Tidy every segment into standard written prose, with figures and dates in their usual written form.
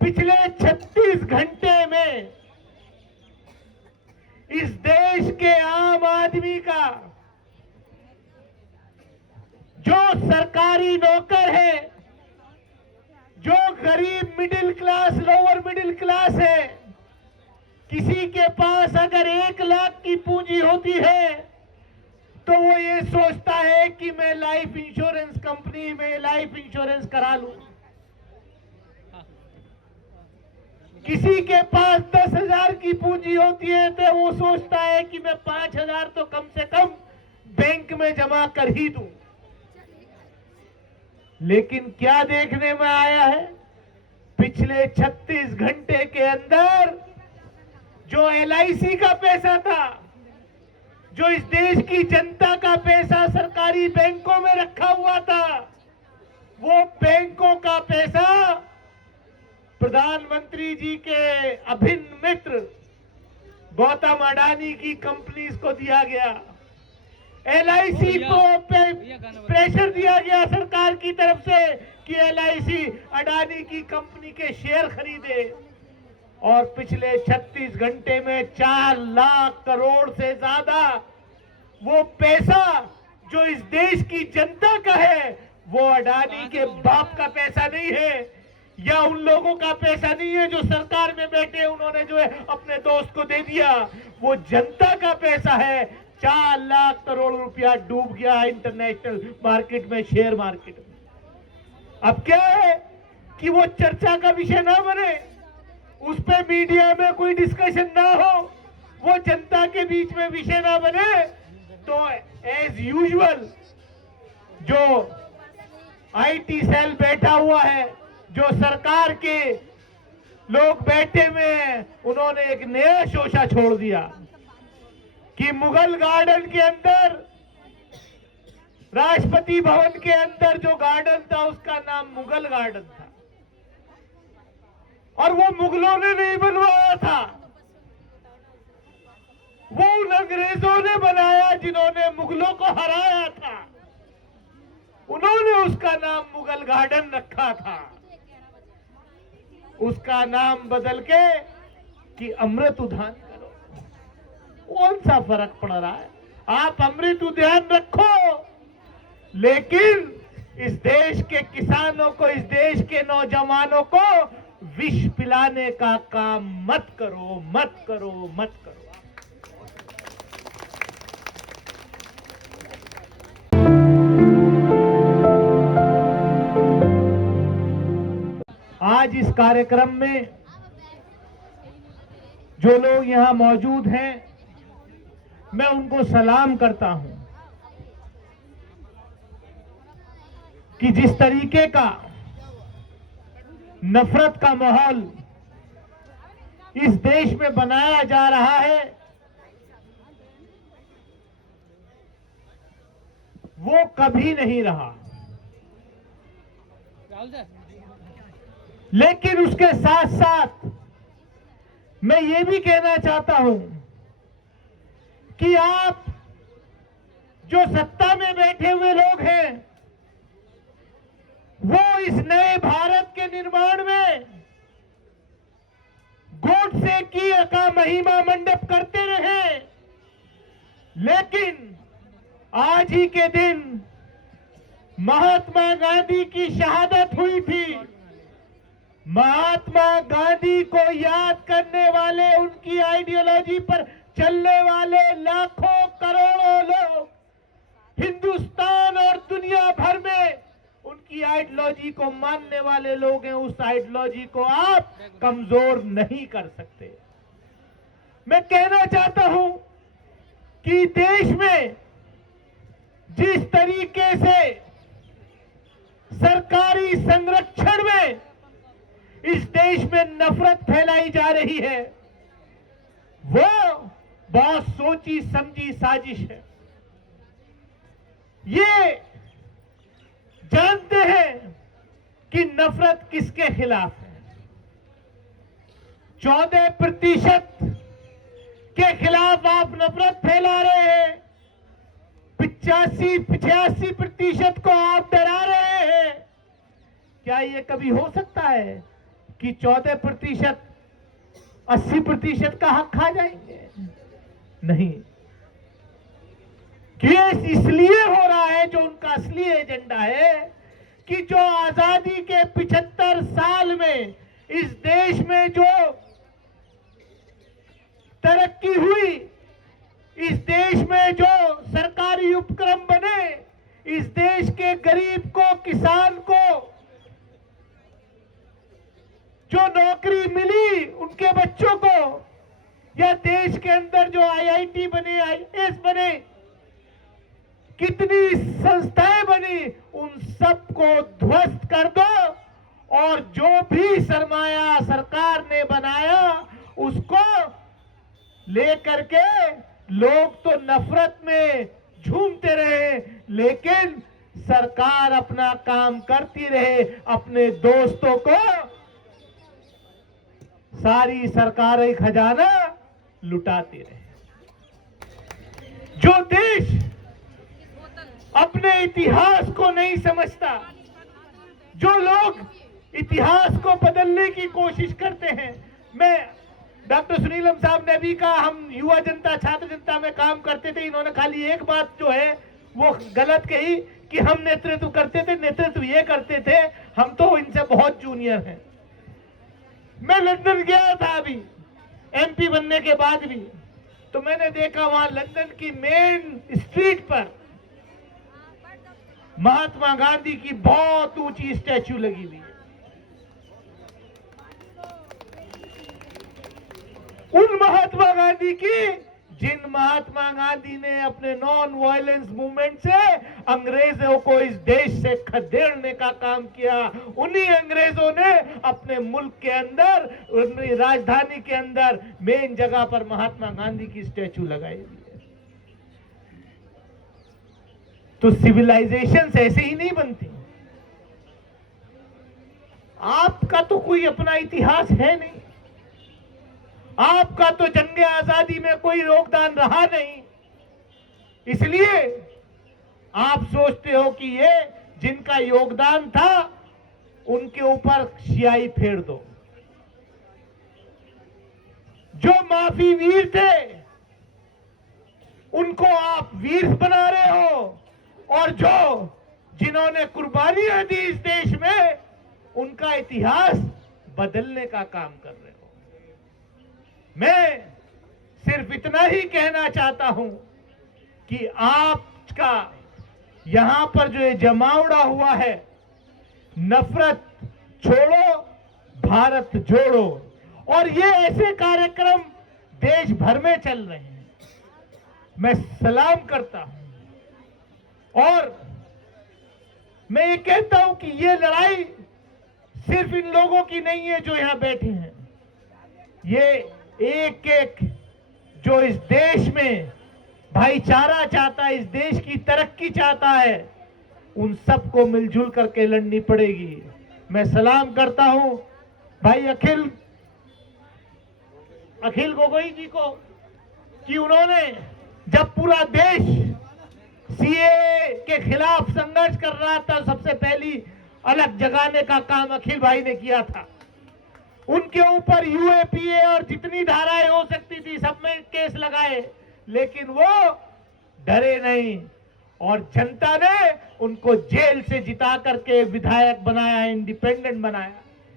पिछले 36 घंटे में इस देश के आम आदमी का, जो सरकारी नौकर है, जो गरीब middle class, lower middle class है, किसी के पास अगर 1 लाख की पूंजी होती है तो वो ये सोचता है कि मैं लाइफ इंश्योरेंस कंपनी में लाइफ इंश्योरेंस करा लूं। किसी के पास 10,000 की पूंजी होती है तो वो सोचता है कि मैं 5,000 तो कम से कम बैंक में जमा कर ही दूं। लेकिन क्या देखने में आया है, पिछले 36 घंटे के अंदर जो LIC का पैसा था, जो इस देश की जनता का पैसा सरकारी बैंकों में रखा हुआ था, वो बैंकों का पैसा प्रधानमंत्री जी के अभिन्न मित्र गौतम अडानी की कंपनीज को दिया गया। LIC को प्रेशर दिया गया सरकार की तरफ से कि LIC अडानी की कंपनी के शेयर खरीदे, और पिछले 36 घंटे में 4 लाख करोड़ से ज्यादा वो पैसा जो इस देश की जनता का है, वो अडानी के बाप का पैसा नहीं है, या उन लोगों का पैसा नहीं है जो सरकार में बैठे उन्होंने जो है अपने दोस्त को दे दिया। वो जनता का पैसा है। 4 लाख करोड़ रुपया डूब गया इंटरनेशनल मार्केट में, शेयर मार्केट में। अब क्या है कि वो चर्चा का विषय ना बने, उस पे मीडिया में कोई डिस्कशन ना हो, वो जनता के बीच में विषय ना बने, तो एज यूजुअल जो IT सेल बैठा हुआ है, जो सरकार के लोग बैठे हुए हैं, उन्होंने एक नया शोषा छोड़ दिया कि मुगल गार्डन के अंदर, राष्ट्रपति भवन के अंदर जो गार्डन था उसका नाम मुगल गार्डन था, और वो मुगलों ने नहीं बनवाया था, वो उन अंग्रेजों ने बनाया जिन्होंने मुगलों को हराया था। उन्होंने उसका नाम मुगल गार्डन रखा था। उसका नाम बदल के कि अमृत उद्यान करो। कौन सा फर्क पड़ रहा है? आप अमृत उद्यान रखो, लेकिन इस देश के किसानों को, इस देश के नौजवानों को विष पिलाने का काम मत करो, मत करो, मत करो। आज इस कार्यक्रम में जो लोग यहां मौजूद हैं, मैं उनको सलाम करता हूं कि जिस तरीके का नफरत का माहौल इस देश में बनाया जा रहा है, वो कभी नहीं रहा। लेकिन उसके साथ साथ मैं ये भी कहना चाहता हूं कि आप जो सत्ता में बैठे हुए लोग हैं, वो इस नए भारत के निर्माण में गोडसे की का महिमा मंडप करते रहे, लेकिन आज ही के दिन महात्मा गांधी की शहादत हुई थी। महात्मा गांधी को याद करने वाले, उनकी आइडियोलॉजी पर चलने वाले लाखों करोड़ों लोग हिंदुस्तान और दुनिया भर में उनकी आइडियोलॉजी को मानने वाले लोग हैं। उस आइडियोलॉजी को आप कमजोर नहीं कर सकते। मैं कहना चाहता हूं कि देश में जिस तरीके से सरकारी संरक्षण में इस देश में नफरत फैलाई जा रही है, वो बहुत सोची समझी साजिश है। ये जानते हैं कि नफरत किसके खिलाफ है। 14% के खिलाफ आप नफरत फैला रहे हैं, 85-86% को आप डरा रहे हैं। क्या ये कभी हो सकता है कि 14% 80% का हक खा जाएंगे? नहीं। केस इसलिए हो रहा है, जो उनका असली एजेंडा है कि जो आजादी के 75 साल में इस देश में जो तरक्की हुई, इस देश में जो सरकारी उपक्रम बने, इस देश के गरीब को, किसान को जो नौकरी मिली, उनके बच्चों को, या देश के अंदर जो आईआईटी बने, आईएएस बने, कितनी संस्थाएं बनी, उन सबको ध्वस्त कर दो और जो भी सरमाया सरकार ने बनाया उसको लेकर के लोग तो नफरत में झूमते रहे, लेकिन सरकार अपना काम करती रहे, अपने दोस्तों को सारी सरकारी खजाना लुटाती रहे। जो देश अपने इतिहास को नहीं समझता, जो लोग इतिहास को बदलने की कोशिश करते हैं, मैं डॉक्टर सुनीलम साहब ने भी कहा, हम युवा जनता, छात्र जनता में काम करते थे, इन्होंने खाली एक बात जो है वो गलत कही कि हम नेतृत्व करते थे, नेतृत्व ये करते थे, हम तो इनसे बहुत जूनियर हैं। मैं लंदन गया था अभी एमपी बनने के बाद भी, तो मैंने देखा वहां लंदन की मेन स्ट्रीट पर महात्मा गांधी की बहुत ऊंची स्टैच्यू लगी हुई है। उन महात्मा गांधी की, जिन महात्मा गांधी ने अपने नॉन वायलेंस मूवमेंट से अंग्रेजों को इस देश से खदेड़ने का काम किया, उन्हीं अंग्रेजों ने अपने मुल्क के अंदर, उनकी राजधानी के अंदर मेन जगह पर महात्मा गांधी की स्टैच्यू लगाई हुई है। तो सिविलाइजेशन ऐसे ही नहीं बनती। आपका तो कोई अपना इतिहास है नहीं, आपका तो जंग आजादी में कोई योगदान रहा नहीं, इसलिए आप सोचते हो कि ये जिनका योगदान था उनके ऊपर स्याही फेर दो। जो माफी वीर थे उनको आप वीर बना रहे हो, और जो जिन्होंने कुर्बानियां दी इस देश में, उनका इतिहास बदलने का काम कर रहे हो। मैं सिर्फ इतना ही कहना चाहता हूं कि आपका यहां पर जो ये जमावड़ा हुआ है, नफरत छोड़ो, भारत जोड़ो, और ये ऐसे कार्यक्रम देश भर में चल रहे हैं। मैं सलाम करता हूं और मैं ये कहता हूं कि ये लड़ाई सिर्फ इन लोगों की नहीं है जो यहां बैठे हैं, ये एक एक जो इस देश में भाईचारा चाहता है, इस देश की तरक्की चाहता है, उन सबको मिलजुल करके लड़नी पड़ेगी। मैं सलाम करता हूं भाई अखिल गोगोई जी को कि उन्होंने जब पूरा देश सीए के खिलाफ संघर्ष कर रहा था, सबसे पहली अलग जगाने का काम अखिल भाई ने किया था। उनके ऊपर यूएपीए और जितनी धाराएं हो सकती थी सब में केस लगाए, लेकिन वो डरे नहीं और जनता ने उनको जेल से जिता करके विधायक बनाया, इंडिपेंडेंट बनाया,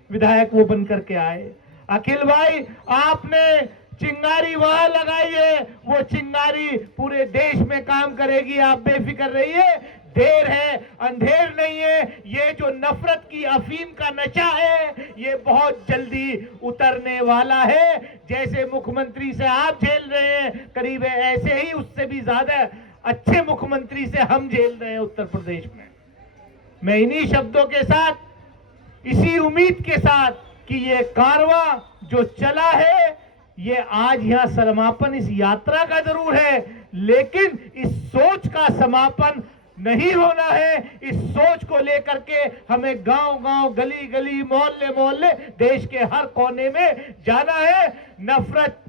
विधायक वो बन करके आए। अखिल भाई, आपने चिंगारी वहां लगाई है, वो चिंगारी पूरे देश में काम करेगी, आप बेफिक्र रहिए। देर है, अंधेर नहीं है। ये जो नफरत की अफीम का नशा है, ये बहुत जल्दी उतरने वाला है। जैसे मुख्यमंत्री से आप झेल रहे हैं, करीब ऐसे ही उससे भी ज्यादा अच्छे मुख्यमंत्री से हम झेल रहे हैं उत्तर प्रदेश में। मैं इन्हीं शब्दों के साथ, इसी उम्मीद के साथ कि ये कारवां जो चला है, ये आज यहां समापन इस यात्रा का जरूर है, लेकिन इस सोच का समापन नहीं होना है। इस सोच को लेकर के हमें गांव-गांव, गली-गली, मोहल्ले-मोहल्ले, देश के हर कोने में जाना है। नफरत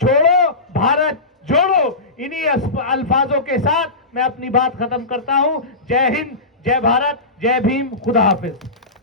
छोड़ो, भारत जोड़ो। इन्हीं अल्फाजों के साथ मैं अपनी बात खत्म करता हूं। जय हिंद, जय भारत, जय भीम, खुदा हाफिज।